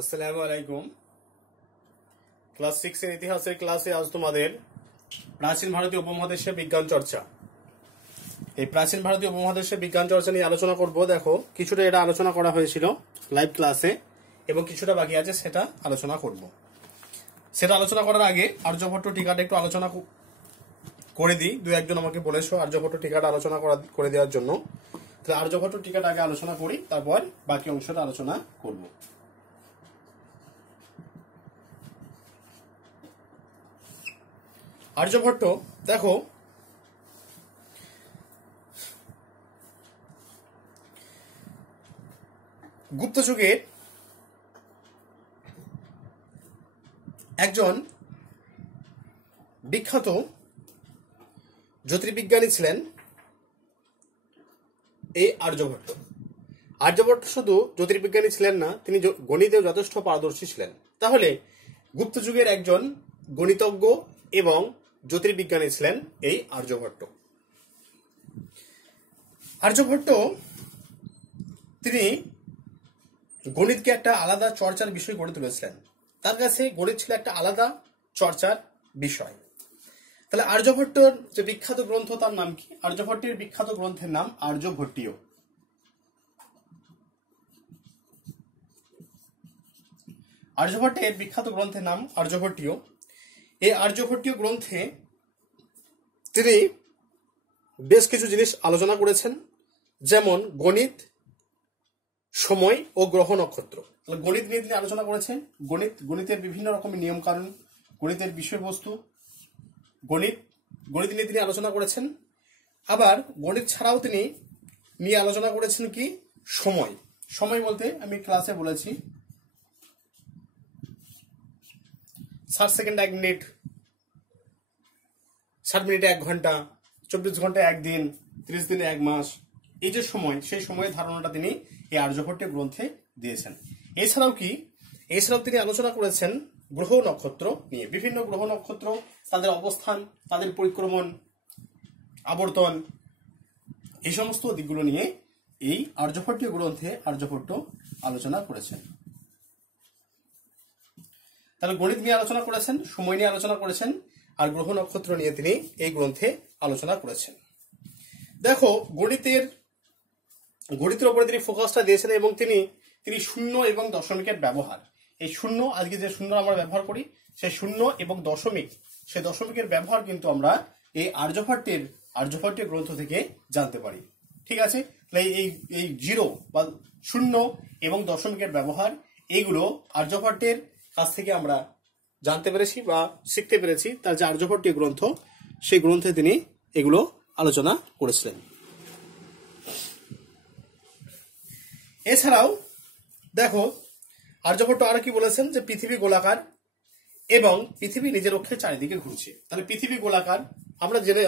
আসসালামু আলাইকুম। ক্লাস 6 এর ইতিহাসের ক্লাসে আজ তোমাদের প্রাচীন ভারতীয় উপমহাদেশের বিজ্ঞান চর্চা। এই প্রাচীন ভারতীয় উপমহাদেশের বিজ্ঞান চর্চা নিয়ে আলোচনা করব। দেখো, কিছুটা এটা আলোচনা করা হয়েছিল লাইভ ক্লাসে এবং কিছুটা বাকি আছে, সেটা আলোচনা করব। সেটা আলোচনা করার আগে আর্যভট্ট টিকাটা একটু আলোচনা করে দিই। দু একজন আমাকে বলেছো আর্যভট্ট টিকাটা আলোচনা করে দেওয়ার জন্য। তাহলে আর্যভট্ট টিকাটা আগে আলোচনা করি, তারপর বাকি অংশটা আলোচনা করব। আর্যভট্ট দেখো, গুপ্ত যুগের একজন বিখ্যাত জ্যোতির্বিজ্ঞানী ছিলেন এই আর্যভট্ট। আর্যভট্ট শুধু জ্যোতির্বিজ্ঞানী ছিলেন না, তিনি গণিতেও যথেষ্ট পারদর্শী ছিলেন। তাহলে গুপ্ত যুগের একজন গণিতজ্ঞ এবং জ্যোতির্বিজ্ঞানী ছিলেন এই আর্যভট্ট। আর্যভট্ট তিনি গণিতকে একটা আলাদা চর্চার বিষয় গড়ে তুলেছিলেন। তার কাছে গণিত ছিল একটা আলাদা চর্চার বিষয়। তাহলে আর্যভট্টর যে বিখ্যাত গ্রন্থ, তার নাম কি? আর্যভট্টের বিখ্যাত গ্রন্থের নাম আর্যভট্টীয়। আর্যভট্টের বিখ্যাত গ্রন্থের নাম আর্যভট্টীয়। এই আর্যভট্টীয় গ্রন্থে তিনি বেশ কিছু জিনিস আলোচনা করেছেন, যেমন গণিত, সময় ও গ্রহ নক্ষত্র। গণিত নিয়ে তিনি আলোচনা করেছেন। গণিতের বিভিন্ন রকমের নিয়ম কানুন, গণিতের বিষয়বস্তু, গণিত নিয়ে তিনি আলোচনা করেছেন। আবার গণিত ছাড়াও তিনি নিয়ে আলোচনা করেছেন কি? সময়। সময় বলতে আমি ক্লাসে বলেছি 60 সেকেন্ড 1 মিনিট, 60 মিনিটে 1 ঘন্টা, 24 ঘন্টায় 1 দিন, 30 দিনে 1 মাস। এই যে সময়, সেই সময়ের ধারণাটা তিনি এই আর্যভট্টের গ্রন্থে দিয়েছেন। এছাড়াও তিনি আলোচনা করেছেন গ্রহ নক্ষত্র নিয়ে। বিভিন্ন গ্রহ নক্ষত্র, তাদের অবস্থান, তাদের পরিক্রমণ, আবর্তন, এই সমস্ত দিকগুলো নিয়ে এই আর্যভট্টীয় গ্রন্থে আর্যভট্ট আলোচনা করেছেন। তাহলে গণিত নিয়ে আলোচনা করেছেন, সময় নিয়ে আলোচনা করেছেন, আর গ্রহ নক্ষত্র নিয়ে তিনি এই গ্রন্থে আলোচনা করেছেন। দেখো, গণিতের উপরে তিনি ফোকাসটা দিয়েছেন এবং তিনি শূন্য এবং দশমিকের ব্যবহার, এই শূন্য, আজকে যে শূন্য আমরা ব্যবহার করি, সেই শূন্য এবং দশমিক, সেই দশমিকের ব্যবহার কিন্তু আমরা এই আর্যভট্টের গ্রন্থ থেকে জানতে পারি। ঠিক আছে? তাহলে এই জিরো বা শূন্য এবং দশমিকের ব্যবহার, এইগুলো আর্যভট্টের কাছ থেকে আমরা জানতে পেরেছি বা শিখতে পেরেছি। তার যে আর্যভট্টীয় গ্রন্থ, সেই গ্রন্থে তিনি এগুলো আলোচনা করেছিলেন। এছাড়াও দেখো, আর্যভট্ট আরো কি বলেছেন, যে পৃথিবী গোলাকার এবং পৃথিবী নিজের অক্ষের চারিদিকে ঘুরছে। তাহলে পৃথিবী গোলাকার,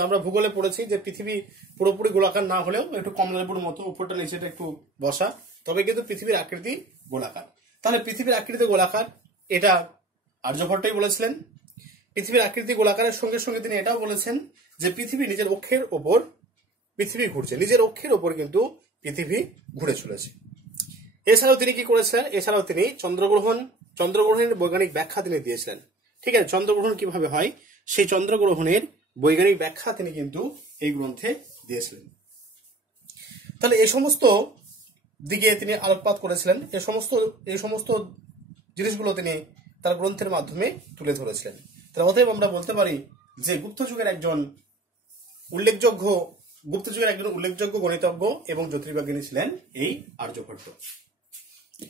আমরা ভূগোলে পড়েছি যে পৃথিবী পুরোপুরি গোলাকার না হলেও একটু কমলালেবুর মতো উপরটা নিচেটা একটু বসা, তবে কিন্তু পৃথিবীর আকৃতি গোলাকার। তাহলে পৃথিবীর আকৃতি গোলাকার, এটা আর্যভট্টই বলেছিলেন। পৃথিবীর আকৃতি গোলাকারের সঙ্গে সঙ্গে তিনি এটাও বলেছেন যে পৃথিবী নিজের অক্ষের ওপর পৃথিবী ঘুরছে, নিজের অক্ষের ওপর কিন্তু পৃথিবী ঘুরে চলেছে। এছাড়াও তিনি কি করেছিলেন? এছাড়াও তিনি চন্দ্রগ্রহণের বৈজ্ঞানিক ব্যাখ্যা তিনি দিয়েছিলেন। ঠিক আছে, চন্দ্রগ্রহণ কিভাবে হয়, সেই চন্দ্রগ্রহণের বৈজ্ঞানিক ব্যাখ্যা তিনি কিন্তু এই গ্রন্থে দিয়েছিলেন। তাহলে এই সমস্ত দিকে তিনি আলোকপাত করেছিলেন। এই সমস্ত জিনিসগুলো তিনি তার গ্রন্থের মাধ্যমে তুলে ধরেছিলেন। তাহলে অতএব আমরা বলতে পারি যে গুপ্ত যুগের একজন উল্লেখযোগ্য গণিতজ্ঞ এবং জ্যোতির্বিজ্ঞানী ছিলেন এই আর্যভট্ট।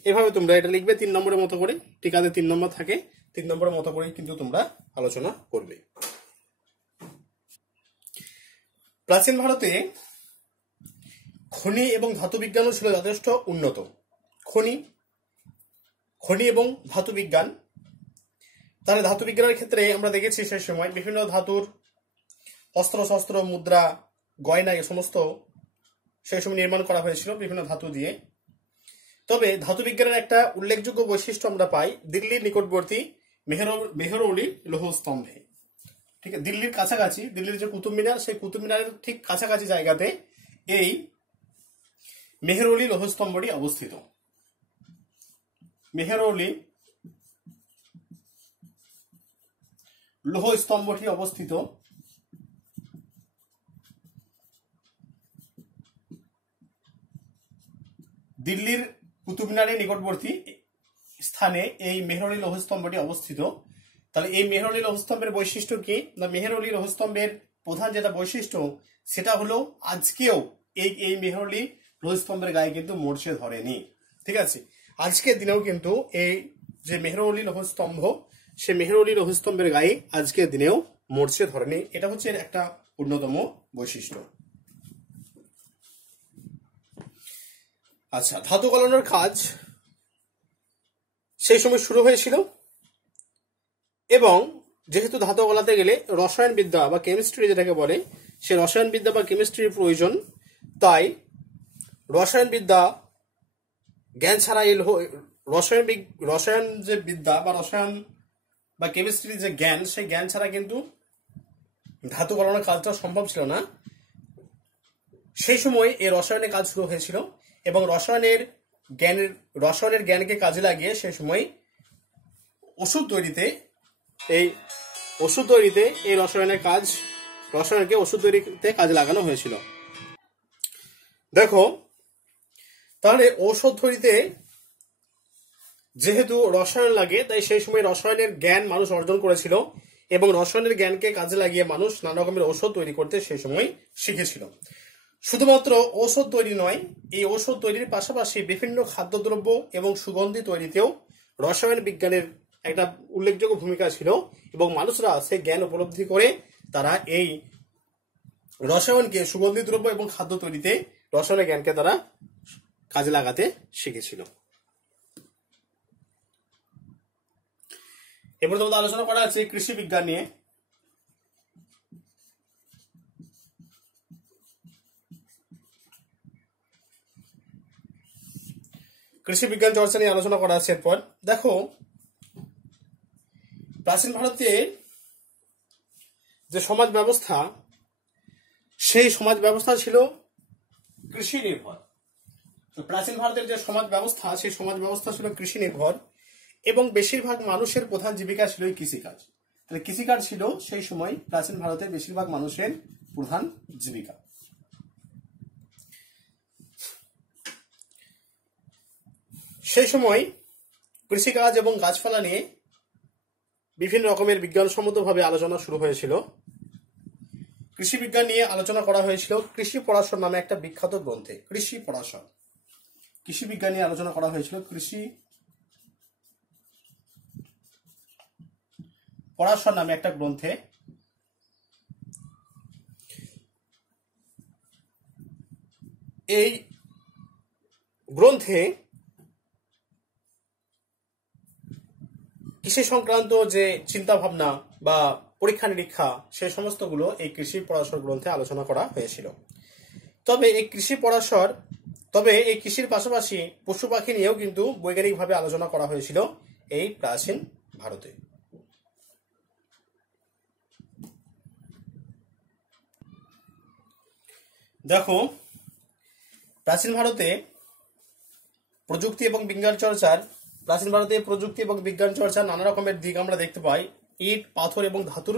এভাবে তোমরা এটা লিখবে 3 নম্বরের মতো করে। টিকাতে 3 নম্বর থাকে, 3 নম্বরের মতো করেই কিন্তু তোমরা আলোচনা করবে। প্রাচীন ভারতে খনি এবং ধাতু বিজ্ঞানও ছিল যথেষ্ট উন্নত। খনি এবং ধাতু বিজ্ঞান, তাহলে ধাতু বিজ্ঞানের ক্ষেত্রে আমরা দেখেছি সেই সময় বিভিন্ন ধাতুর অস্ত্র শস্ত্র, মুদ্রা, গয়না, এ সমস্ত সেই সময় নির্মাণ করা হয়েছিল বিভিন্ন ধাতু দিয়ে। তবে ধাতু বিজ্ঞানের একটা উল্লেখযোগ্য বৈশিষ্ট্য আমরা পাই দিল্লির নিকটবর্তী মেহরৌলি লৌহস্তম্ভে। ঠিক আছে, দিল্লির কাছাকাছি, দিল্লির যে কুতুব মিনার, সেই কুতুব মিনারের ঠিক কাছাকাছি জায়গাতে এই মেহরৌলি লৌহস্তম্ভটি অবস্থিত। মেহরৌলি লৌহ স্তম্ভটি অবস্থিত দিল্লির কুতুব মিনারের নিকটবর্তী স্থানে এই মেহরলি লৌহ স্তম্ভটি অবস্থিত। তাহলে এই মেহরলি লৌহ স্তম্ভের বৈশিষ্ট্য কি না, মেহরলি লৌহ স্তম্ভের প্রধান যেটা বৈশিষ্ট্য সেটা হলো আজকেও এই মেহরলি লৌহ স্তম্ভের গায়ে কিন্তু মরচে ধরেনি। ঠিক আছে, আজকের দিনেও কিন্তু এই যে মেহরলি লৌহ স্তম্ভ, সে মেহরলি লৌহ স্তম্ভের গায়ে আজকের দিনেও মরচে ধরেনি। এটা হচ্ছে এর একটা অন্যতম বৈশিষ্ট্য। আচ্ছা, ধাতু গলানোর কাজ সেই সময় শুরু হয়েছিল এবং যেহেতু ধাতু গলাতে গেলে রসায়ন বিদ্যা বা কেমিস্ট্রি যেটাকে বলে, সে রসায়ন বিদ্যা বা কেমিস্ট্রির প্রয়োজন। তাই রসায়ন বিদ্যা জ্ঞান ছাড়া এই রসায়ন যে বিদ্যা বা রসায়ন বা কেমিস্ট্রির যে জ্ঞান, সেই জ্ঞান ছাড়া কিন্তু ধাতু গলানোর কাজটা সম্ভব ছিল না। সেই সময় এই রসায়নের কাজ শুরু হয়েছিল এবং রসায়নের জ্ঞানকে কাজে লাগিয়ে সেই সময় ওষুধ তৈরিতে এই রসায়নকে ওষুধ তৈরিতে কাজে লাগানো হয়েছিল। দেখো, তাহলে ঔষধ তৈরিতে যেহেতু রসায়ন লাগে, তাই সেই সময় রসায়নের জ্ঞান মানুষ অর্জন করেছিল এবং রসায়নের জ্ঞানকে কাজে লাগিয়ে মানুষ নানা রকমের ঔষধ তৈরি করতে সেই সময় শিখেছিল। শুধুমাত্র ঔষধ তৈরি নয়, এই ঔষধ তৈরির পাশাপাশি বিভিন্ন খাদ্যদ্রব্য এবং সুগন্ধি তৈরিতেও রসায়ন বিজ্ঞানের একটা উল্লেখযোগ্য ভূমিকা ছিল এবং মানুষরা সেই জ্ঞান উপলব্ধি করে তারা এই রসায়নকে, সুগন্ধি দ্রব্য এবং খাদ্য তৈরিতে রসায়নের জ্ঞানকে তারা কাজে লাগাতে শিখেছিল। এরপরে তোমাদের আলোচনা করা আছে কৃষি বিজ্ঞান নিয়ে। কৃষি বিজ্ঞান চর্চা নিয়ে আলোচনা করা আছে। এরপর দেখো, প্রাচীন ভারতে যে সমাজ ব্যবস্থা, সেই সমাজ ব্যবস্থা ছিল কৃষি নির্ভর। প্রাচীন ভারতের যে সমাজ ব্যবস্থা, সেই সমাজ ব্যবস্থা ছিল কৃষি নির্ভর এবং বেশিরভাগ মানুষের প্রধান জীবিকা ছিল কৃষিকাজ। তাহলে কৃষিকাজ ছিল সেই সময় প্রাচীন ভারতের বেশিরভাগ মানুষের প্রধান জীবিকা। সেই সময় কৃষিকাজ এবং গাছপালা নিয়ে বিভিন্ন রকমের বিজ্ঞানসম্মতভাবে আলোচনা শুরু হয়েছিল। কৃষি বিজ্ঞান নিয়ে আলোচনা করা হয়েছিল কৃষি পরাশর নামে একটা বিখ্যাত গ্রন্থে। কৃষি বিজ্ঞান নিয়ে আলোচনা করা হয়েছিল কৃষি পরাশর নামে একটা গ্রন্থে। এই গ্রন্থে কৃষি সংক্রান্ত যে চিন্তা ভাবনা বা পরীক্ষা নিরীক্ষা, সেই সমস্তগুলো এই কৃষি পরাশর গ্রন্থে আলোচনা করা হয়েছিল। তবে এই কৃষির পাশাপাশি পশু পাখি নিয়েও কিন্তু বৈজ্ঞানিকভাবে আলোচনা করা হয়েছিল এই প্রাচীন ভারতে। দেখো, প্রাচীন ভারতে প্রযুক্তি এবং বিজ্ঞান চর্চার নানা রকমের দিক আমরা দেখতে পাই ইট, পাথর এবং ধাতুর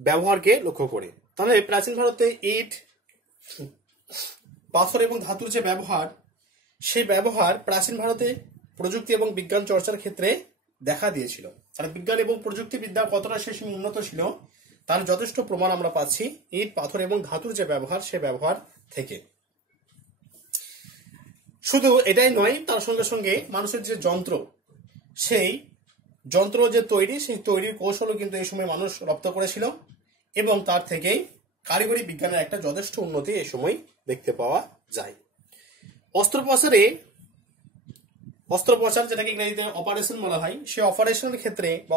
ব্যবহারকে লক্ষ্য করে। তাহলে প্রাচীন ভারতে ইট, পাথর এবং ধাতুর যে ব্যবহার, সেই ব্যবহার প্রাচীন ভারতে প্রযুক্তি এবং বিজ্ঞান চর্চার ক্ষেত্রে দেখা দিয়েছিল। তাহলে বিজ্ঞান এবং প্রযুক্তিবিদ্যা কতটা সেই সময় উন্নত ছিল তার যথেষ্ট প্রমাণ আমরা পাচ্ছি ইট, পাথর এবং ধাতুর যে ব্যবহার, সে ব্যবহার থেকে। শুধু এটাই নয়, তার সঙ্গে সঙ্গে মানুষের যে যন্ত্র, সেই যন্ত্র যে তৈরি, সেই তৈরির কৌশলও কিন্তু এই সময় মানুষ রপ্ত করেছিল এবং তার থেকেই কারিগরি বিজ্ঞানের একটা যথেষ্ট উন্নতি এই সময় দেখতে পাওয়া যায়। অস্ত্রোপচার যেটাকে ইংরেজিতে অপারেশন বলা হয়, সেই অপারেশনের ক্ষেত্রে বা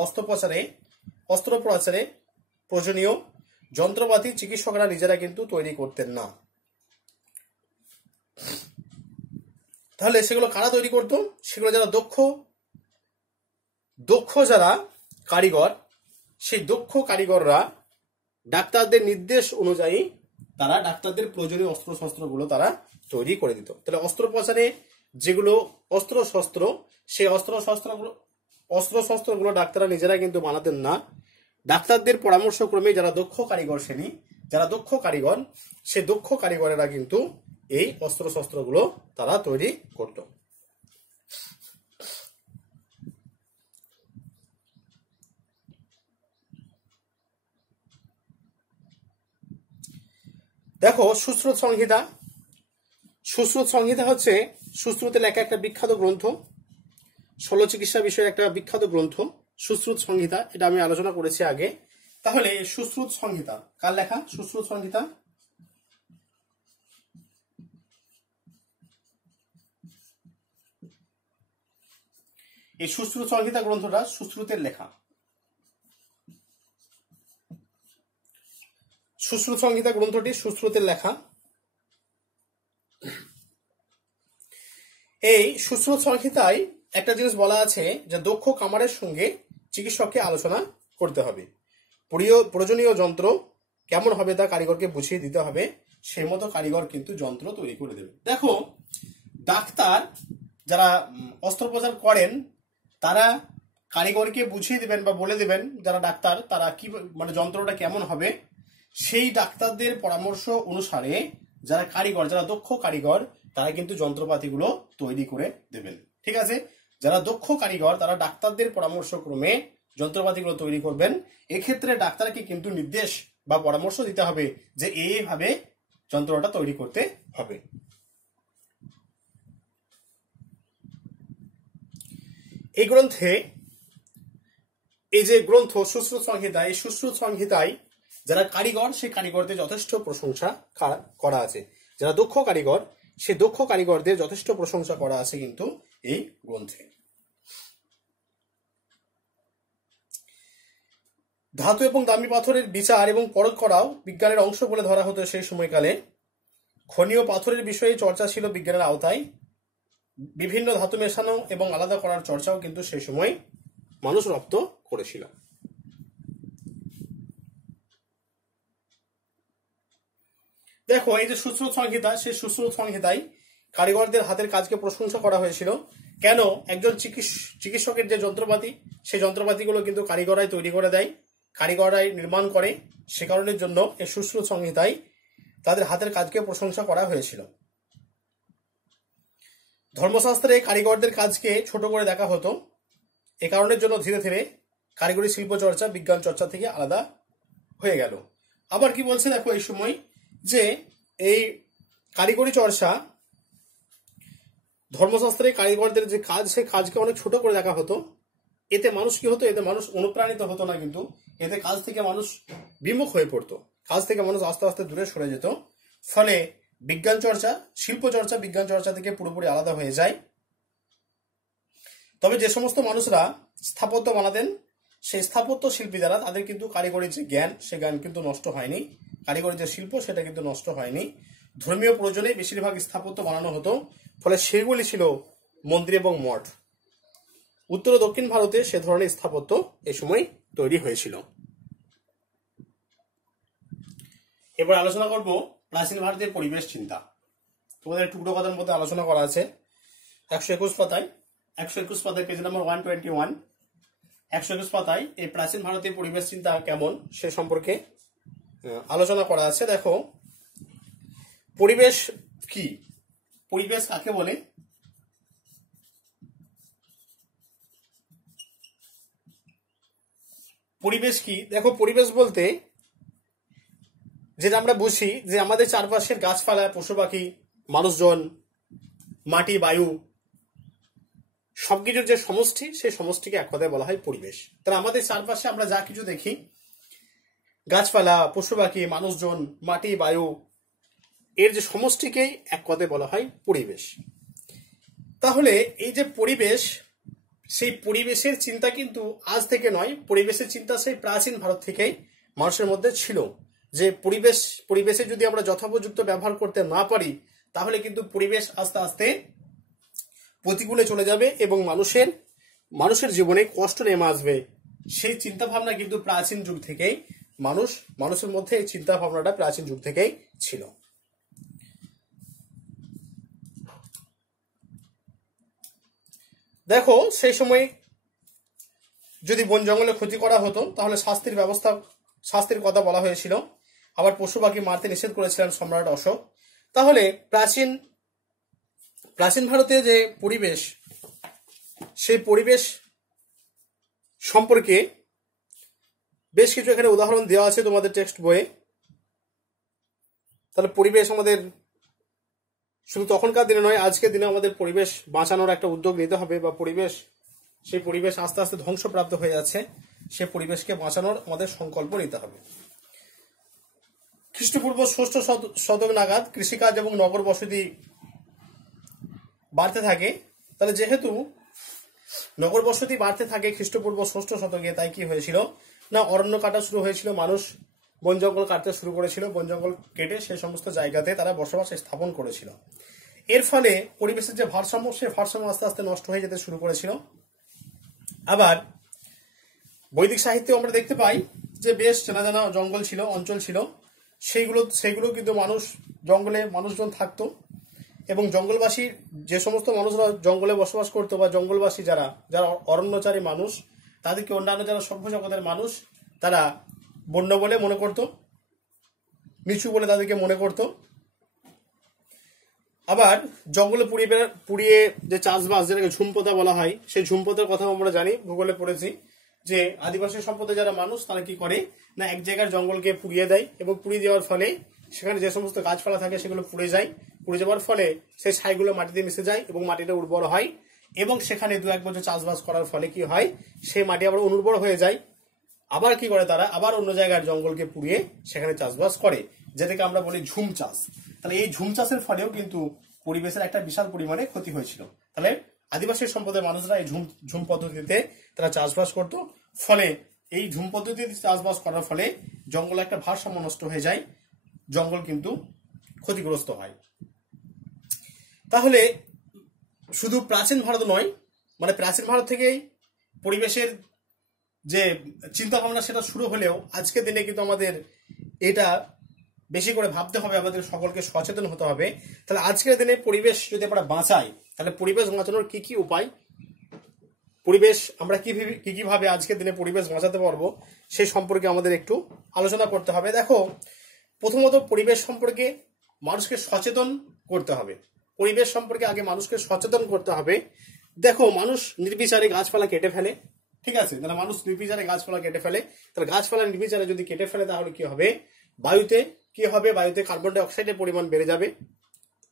অস্ত্রোপচারে প্রয়োজনীয় যন্ত্রপাতি চিকিৎসকরা নিজেরা কিন্তু তৈরি করতেন না। তাহলে সেগুলো কারা তৈরি করত? সেগুলো যারা দক্ষ যারা কারিগর, সেই দক্ষ কারিগররা ডাক্তারদের নির্দেশ অনুযায়ী তারা ডাক্তারদের প্রয়োজনীয় অস্ত্রশস্ত্রগুলো তারা তৈরি করে দিত। তাহলে অস্ত্রোপচারে যেগুলো অস্ত্রশস্ত্র, সেই অস্ত্রশস্ত্রগুলো ডাক্তাররা নিজেরা কিন্তু বানাতেন না, ডাক্তারদের পরামর্শক্রমে যারা দক্ষ কারিগর শ্রেণী, যারা দক্ষ কারিগর, সে দক্ষ কারিগরেরা কিন্তু এই অস্ত্রশস্ত্রগুলো তারা তৈরি করত। দেখো সুশ্রুত সংহিতা। সুশ্রুত সংহিতা হচ্ছে সুশ্রুতে লেখা একটা বিখ্যাত গ্রন্থ, শল্য চিকিৎসা বিষয়ে একটা বিখ্যাত গ্রন্থ সুশ্রুত সংহিতা। এটা আমি আলোচনা করেছি আগে। তাহলে সুশ্রুত সংহিতা কার লেখা? সুশ্রুত সংহিতা এই সুশ্রুত সংহিতা গ্রন্থটা সুশ্রুতের লেখা। সুশ্রুত সংহিতা গ্রন্থটি সুশ্রুতের লেখা। এই সুশ্রুত সংহিতায় একটা জিনিস বলা আছে যে দক্ষ কামারের সঙ্গে চিকিৎসককে আলোচনা করতে হবে, প্রয়োজনীয় যন্ত্র কেমন হবে তা কারিগরকে বুঝিয়ে দিতে হবে, সেই মতো কারিগর কিন্তু যন্ত্র তৈরি করে দেবে। দেখো ডাক্তার যারা অস্ত্রোপচার করেন তারা কারিগরকে বুঝিয়ে দেবেন বা বলে দেবেন যারা ডাক্তার তারা কি মানে যন্ত্রটা কেমন হবে, সেই ডাক্তারদের পরামর্শ অনুসারে যারা কারিগর, যারা দক্ষ কারিগর তারা কিন্তু যন্ত্রপাতিগুলো তৈরি করে দেবেন। ঠিক আছে, যারা দক্ষ কারিগর তারা ডাক্তারদের পরামর্শ ক্রমে যন্ত্রপাতিগুলো তৈরি করবেন। এক্ষেত্রে ডাক্তারকে কিন্তু নির্দেশ বা পরামর্শ দিতে হবে যে এইভাবে যন্ত্রটা তৈরি করতে হবে। এই গ্রন্থে, এই যে গ্রন্থ সুশ্রুত সংহিতা, এই সুশ্রুত সংহিতায় যারা কারিগর সেই কারিগরদের যথেষ্ট প্রশংসা করা আছে। যারা দক্ষ কারিগর সে দক্ষ কারিগরদের যথেষ্ট প্রশংসা করা আছে কিন্তু এই গ্রন্থে। ধাতু এবং দামি পাথরের বিচার এবং পরখ করাও বিজ্ঞানের অংশ বলে ধরা হতো সেই সময়কালে। খনিজ পাথরের বিষয়ে চর্চা ছিল বিজ্ঞানের আওতায়। বিভিন্ন ধাতু মেশানো এবং আলাদা করার চর্চাও কিন্তু সেই সময় মানুষ রপ্ত করেছিল। দেখো এই যে সুশ্রুত সংহিতা, সেই সুশ্রুত সংহিতায় কারিগরদের হাতের কাজকে প্রশংসা করা হয়েছিল। কেন? একজন চিকিৎসকের যে যন্ত্রপাতি সেই যন্ত্রপাতিগুলো কিন্তু কারিগরাই তৈরি করে দেয়, কারিগরাই নির্মাণ করে। সে কারণের জন্য এই সুশ্রুত সংহিতায় তাদের হাতের কাজকে প্রশংসা করা হয়েছিল। ধর্মশাস্ত্রে কারিগরদের কাজকে ছোট করে দেখা হতো। এ কারণের জন্য ধীরে ধীরে কারিগরি শিল্প চর্চা বিজ্ঞান চর্চা থেকে আলাদা হয়ে গেল। আবার কি বলছে দেখো এই সময় যে এই কারিগরি চর্চা, ধর্মশাস্ত্রে কারিগরদের যে কাজ সেই কাজকে অনেক ছোট করে দেখা হতো। এতে মানুষ কি হতো? এতে মানুষ অনুপ্রাণিত হতো না, কিন্তু এতে কাজ থেকে মানুষ বিমুখ হয়ে পড়তো, কাজ থেকে মানুষ আস্তে আস্তে দূরে সরে যেত। ফলে বিজ্ঞান চর্চা, শিল্প চর্চা বিজ্ঞান চর্চা থেকে পুরোপুরি আলাদা হয়ে যায়। তবে যে সমস্ত মানুষরা স্থাপত্য বানাতেন সেই স্থাপত্য শিল্পী যারা, তাদের কিন্তু কারিগরি যে জ্ঞান সে জ্ঞান কিন্তু নষ্ট হয়নি, কারিগরি যে শিল্প সেটা কিন্তু নষ্ট হয়নি। ধর্মীয় প্রয়োজনে বেশিরভাগ স্থাপত্য বানানো হতো, ফলে সেগুলি ছিল মন্দির এবং মঠ। উত্তর ও দক্ষিণ ভারতে সে ধরনের স্থাপত্য এই সময় তৈরি হয়েছিল। এবার আলোচনা করব প্রাচীন ভারতের পরিবেশ চিন্তা। তোমাদের টুকরো কথার মধ্যে আলোচনা করা আছে 121 পাতায়, 121 পাতায় পেজ নম্বর 121, 121 পাতায় এই প্রাচীন ভারতের পরিবেশ চিন্তা কেমন সে সম্পর্কে আলোচনা করা আছে। দেখো পরিবেশ কি, পরিবেশ কাকে বলে? পরিবেশ কি? দেখো পরিবেশ বলতে যেটা আমরা বুঝি যে আমাদের চারপাশের গাছপালা, পশু পাখি, মানুষজন, মাটি, বায়ু সবকিছুর যে সমষ্টি, সেই সমষ্টিকে এক কথায় বলা হয় পরিবেশ। তাহলে আমাদের চারপাশে আমরা যা কিছু দেখি, গাছপালা, পশু পাখি, মানুষজন, মাটি, বায়ু, এর যে সমষ্টিকেই এক কথায় বলা হয় পরিবেশ। তাহলে এই যে পরিবেশ, সেই পরিবেশের চিন্তা কিন্তু আজ থেকে নয়, পরিবেশের চিন্তা সেই প্রাচীন ভারত থেকেই মানুষের মধ্যে ছিল। যে পরিবেশে যদি আমরা যথোপযুক্ত ব্যবহার করতে না পারি তাহলে কিন্তু পরিবেশ আস্তে আস্তে প্রতিকূলে চলে যাবে এবং মানুষের জীবনে কষ্ট নেমে আসবে। সেই চিন্তা ভাবনা কিন্তু প্রাচীন যুগ থেকেই মানুষের মধ্যে এই চিন্তা ভাবনাটা প্রাচীন যুগ থেকেই ছিল। দেখো সেই সময় যদি বন জঙ্গলে ক্ষতি করা হতো তাহলে শাস্তির কথা বলা হয়েছিল। আবার পশু পাখি মারতে নিষেধ করেছিলেন সম্রাট অশোক। তাহলে প্রাচীন ভারতে যে পরিবেশ, সেই পরিবেশ সম্পর্কে বেশ কিছু এখানে উদাহরণ দেওয়া আছে তোমাদের টেক্সট বইয়ে। তাহলে পরিবেশ আমাদের শুধু তখনকার দিনে নয়, আজকের দিনে আমাদের পরিবেশ বাঁচানোর একটা উদ্যোগ নিতে হবে, বা সেই পরিবেশ আস্তে আস্তে ধ্বংসপ্রাপ্ত হয়ে যাচ্ছে, সে পরিবেশকে বাঁচানোর আমাদের সংকল্প নিতে হবে। খ্রিস্টপূর্ব 6ষ্ঠ শতক নাগাদ কৃষিকাজ এবং নগর বসতি বাড়তে থাকে। তাহলে যেহেতু নগর বসতি বাড়তে থাকে খ্রিস্টপূর্ব 6ষ্ঠ শতকে, তাই কি হয়েছিল না, অরণ্য কাটা শুরু হয়েছিল, মানুষ বন জঙ্গল কাটতে শুরু করেছিল, বন জঙ্গল কেটে সেই সমস্ত জায়গাতে তারা বসবাস স্থাপন করেছিল। এর ফলে পরিবেশের যে ভারসাম্য, সেই ভারসাম্য আস্তে আস্তে নষ্ট হয়ে যেতে শুরু করেছিল। আবার বৈদিক সাহিত্যে আমরা দেখতে পাই যে বেশ চেনা জানা জঙ্গল ছিল, অঞ্চল ছিল, সেইগুলো কিন্তু মানুষজন থাকতো, এবং জঙ্গলবাসী যে সমস্ত মানুষরা জঙ্গলে বসবাস করতো, বা জঙ্গলবাসী যারা অরণ্যচারী মানুষ, তাদেরকে অন্যান্য যারা সভ্য জগতের মানুষ তারা বন্য বলে মনে করত, নিচু বলে তাদেরকে মনে করত। আবার জঙ্গলে পুড়িয়ে যে চাষবাস, যেটাকে ঝুমপোতা বলা হয়, সেই ঝুমপোতার কথা আমরা জানি, ভূগোলে পড়েছি যে আদিবাসী সম্প্রদায় যারা মানুষ তারা কি করে না, এক জায়গার জঙ্গলকে পুড়িয়ে দেয়, এবং পুড়িয়ে দেওয়ার ফলে সেখানে যে সমস্ত গাছপালা থাকে সেগুলো পুড়ে যায়। পুড়ে যাওয়ার ফলে সেই ছাইগুলো মাটিতে মিশে যায় এবং মাটিটা উর্বর হয়, এবং সেখানে 2-1 বছর চাষবাস করার ফলে কি হয়, সেই মাটি আবার অনুর্বর হয়ে যায়। আবার কি করে তারা, আবার অন্য জায়গার জঙ্গলকে পুড়িয়ে সেখানে চাষবাস করে, যেটাকে আমরা বলি ঝুম চাষ। তাহলে এই ঝুম চাষের ফলেও কিন্তু পরিবেশের একটা বিশাল পরিমাণে ক্ষতি হয়েছিল। তাহলে আদিবাসী সম্প্রদায়ের মানুষরা এই ঝুম পদ্ধতিতে তারা চাষবাস করত, ফলে এই ঝুম পদ্ধতিতে চাষবাস করার ফলে জঙ্গলে একটা ভারসাম্য নষ্ট হয়ে যায়, জঙ্গল কিন্তু ক্ষতিগ্রস্ত হয়। তাহলে শুধু প্রাচীন ভারত নয়, মানে প্রাচীন ভারত থেকেই পরিবেশের যে চিন্তা ভাবনা সেটা শুরু হলেও আজকের দিনে কিন্তু আমাদের এটা বেশি করে ভাবতে হবে, আমাদের সকলকে সচেতন হতে হবে। তাহলে আজকের দিনে পরিবেশ যদি আমরা বাঁচাই, তাহলে পরিবেশ বাঁচানোর কি কি উপায়, পরিবেশ আমরা কিভাবে আজকের দিনে পরিবেশ বাঁচাতে পারবো, সেই সম্পর্কে আমাদের একটু আলোচনা করতে হবে। দেখো, প্রথমত পরিবেশ সম্পর্কে মানুষকে সচেতন করতে হবে। পরিবেশ সম্পর্কে আগে মানুষকে সচেতন করতে হবে। দেখো, মানুষ নির্বিচারে গাছপালা কেটে ফেলে, ঠিক আছে, তাহলে মানুষ নির্বিচারে গাছপালা কেটে ফেলে, তাহলে গাছপালা নির্বিচারে যদি কেটে ফেলে তাহলে কি হবে, বায়ুতে কার্বন ডাই অক্সাইডের পরিমাণ বেড়ে যাবে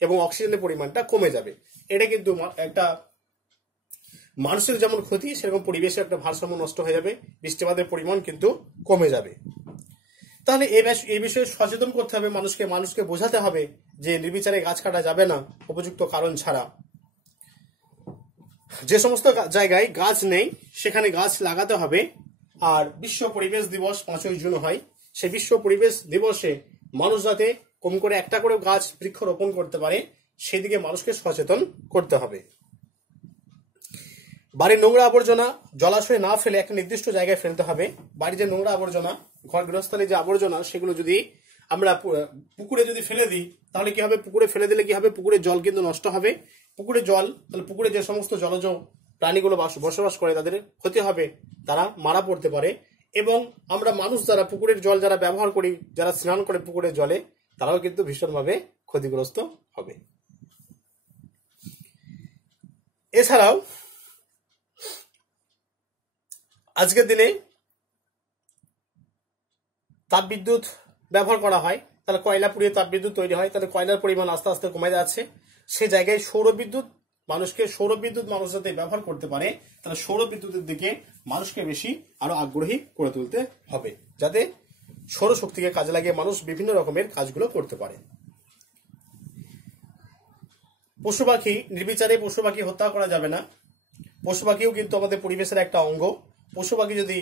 এবং অক্সিজেনের পরিমাণটা কমে যাবে। এটা কিন্তু একটা মানুষের যেমন ক্ষতি, সেরকম পরিবেশের একটা ভারসাম্য নষ্ট হয়ে যাবে, বৃষ্টিপাতের পরিমাণ কিন্তু কমে যাবে। তাহলে এই বিষয়ে সচেতন করতে হবে মানুষকে বোঝাতে হবে যে নির্বিচারে গাছ কাটা যাবে না উপযুক্ত কারণ ছাড়া। যে সমস্ত জায়গায় গাছ নেই সেখানে গাছ লাগাতে হবে। আর বিশ্ব পরিবেশ দিবস 5ই জুন হয়, সেই বিশ্ব পরিবেশ দিবসে মানুষ যাতে কম করে একটা করে গাছ বৃক্ষরোপণ করতে পারে, সেদিকে মানুষকে সচেতন করতে হবে। বাড়ির নোংরা আবর্জনা জলাশয়ে না ফেলে একটা নির্দিষ্ট জায়গায় ফেলতে হবে। বাড়ির যে নোংরা আবর্জনা, ঘর গৃহস্থালী যে আবর্জনা, সেগুলো যদি আমরা পুকুরে যদি ফেলে দিই তাহলে কি হবে, পুকুরে ফেলে দিলে কি হবে, পুকুরের জল কিন্তু নষ্ট হবে। তাহলে পুকুরে যে সমস্ত জলজ প্রাণীগুলো বসবাস করে তাদের ক্ষতি হবে, তারা মারা পড়তে পারে। এবং আমরা মানুষ যারা পুকুরের জল যারা ব্যবহার করি, যারা স্নান করে পুকুরের জলে, তারাও কিন্তু ভীষণভাবে ক্ষতিগ্রস্ত হবে। এছাড়াও আজকের দিনে তাপবিদ্যুৎ ব্যবহার করা হয়, তাহলে কয়লা পুড়িয়ে তাপবিদ্যুৎ তৈরি হয়, তাহলে কয়লার পরিমাণ আস্তে আস্তে কমে যাচ্ছে। সে জায়গায় সৌরবিদ্যুৎ মানুষ যাতে ব্যবহার করতে পারে, তাহলে সৌরবিদ্যুতের দিকে মানুষকে বেশি আরো আগ্রহী করে তুলতে হবে, যাতে সৌরশক্তিকে কাজে লাগিয়ে মানুষ বিভিন্ন রকমের কাজগুলো করতে পারে। পশু পাখি নির্বিচারে পশু পাখি হত্যা করা যাবে না। পশু পাখিও কিন্তু আমাদের পরিবেশের একটা অঙ্গ। পশু পাখি যদি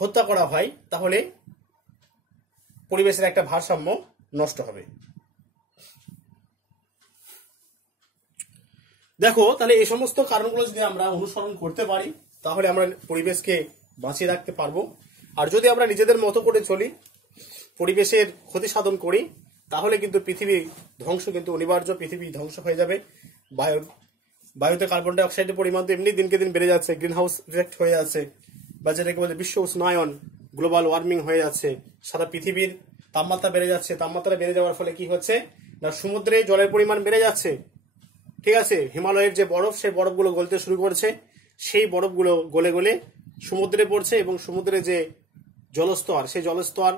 হত্যা করা হয় তাহলে পরিবেশের একটা ভারসাম্য নষ্ট হবে। দেখো, তাহলে এই সমস্ত কারণগুলো যদি আমরা অনুসরণ করতে পারি তাহলে আমরা পরিবেশকে বাঁচিয়ে রাখতে পারবো। আর যদি আমরা নিজেদের মতো করে চলি, পরিবেশের ক্ষতি সাধন করি, তাহলে কিন্তু পৃথিবী ধ্বংস কিন্তু অনিবার্য, পৃথিবী ধ্বংস হয়ে যাবে। বায়ুতে কার্বন ডাই অক্সাইডের পরিমাণ তো এমনি দিনকে দিন বেড়ে যাচ্ছে, গ্রিন হাউস ইফেক্ট হয়ে যাচ্ছে, বা যেটাকে বলে বিশ্ব উষ্ণায়ন, গ্লোবাল ওয়ার্মিং হয়ে যাচ্ছে, সারা পৃথিবীর তাপমাত্রা বেড়ে যাচ্ছে। তাপমাত্রা বেড়ে যাওয়ার ফলে কি হচ্ছে না, সমুদ্রে জলের পরিমাণ বেড়ে যাচ্ছে, ঠিক আছে। হিমালয়ের যে বরফ, সেই বরফগুলো গলতে শুরু করছে, সেই বরফগুলো গলে গলে সমুদ্রে পড়ছে, এবং সমুদ্রে যে জলস্তর, সেই জলস্তর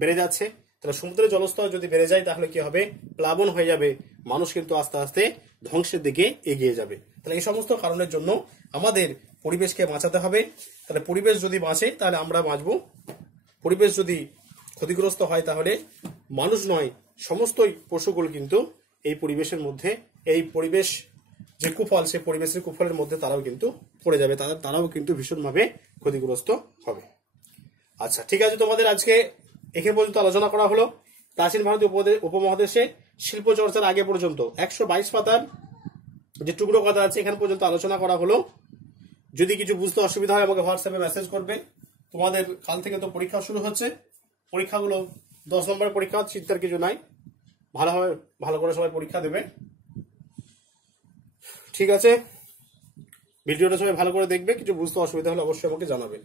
বেড়ে যাচ্ছে। তাহলে সমুদ্রের জলস্তর যদি বেড়ে যায় তাহলে কি হবে, প্লাবন হয়ে যাবে, মানুষ কিন্তু আস্তে আস্তে ধ্বংসের দিকে এগিয়ে যাবে। তাহলে এই সমস্ত কারণের জন্য আমাদের পরিবেশকে বাঁচাতে হবে। তাহলে পরিবেশ যদি বাঁচে তাহলে আমরা বাঁচবো, পরিবেশ যদি ক্ষতিগ্রস্ত হয় তাহলে মানুষ নয়, সমস্তই পশুগুলো কিন্তু এই পরিবেশের মধ্যে, এই পরিবেশ যে কুফল, সেই পরিবেশের কুফলের মধ্যে তারাও কিন্তু পড়ে যাবে, তারাও কিন্তু ভীষণভাবে ক্ষতিগ্রস্ত হবে। আচ্ছা, ঠিক আছে, তোমাদের আজকে এখানে পর্যন্ত আলোচনা করা হলো প্রাচীন ভারতীয় উপমহাদেশে শিল্প চর্চার আগে পর্যন্ত 122 পাতার যে টুকরো কথা আছে এখানে পর্যন্ত আলোচনা করা হলো। যদি কিছু বুঝতে অসুবিধা হয় আমাকে হোয়াটসঅ্যাপে মেসেজ করবে। তোমাদের কাল থেকে তো পরীক্ষা শুরু হচ্ছে, পরীক্ষাগুলো 10 নম্বরের পরীক্ষা, চিন্তার কিছু নাই, ভালো করে সবাই পরীক্ষা দেবে। ঠিক আছে, ভিডিওটা সবাই ভালো করে দেখবে, কিছু বুঝতে অসুবিধা হলে অবশ্যই আমাকে জানাবেন।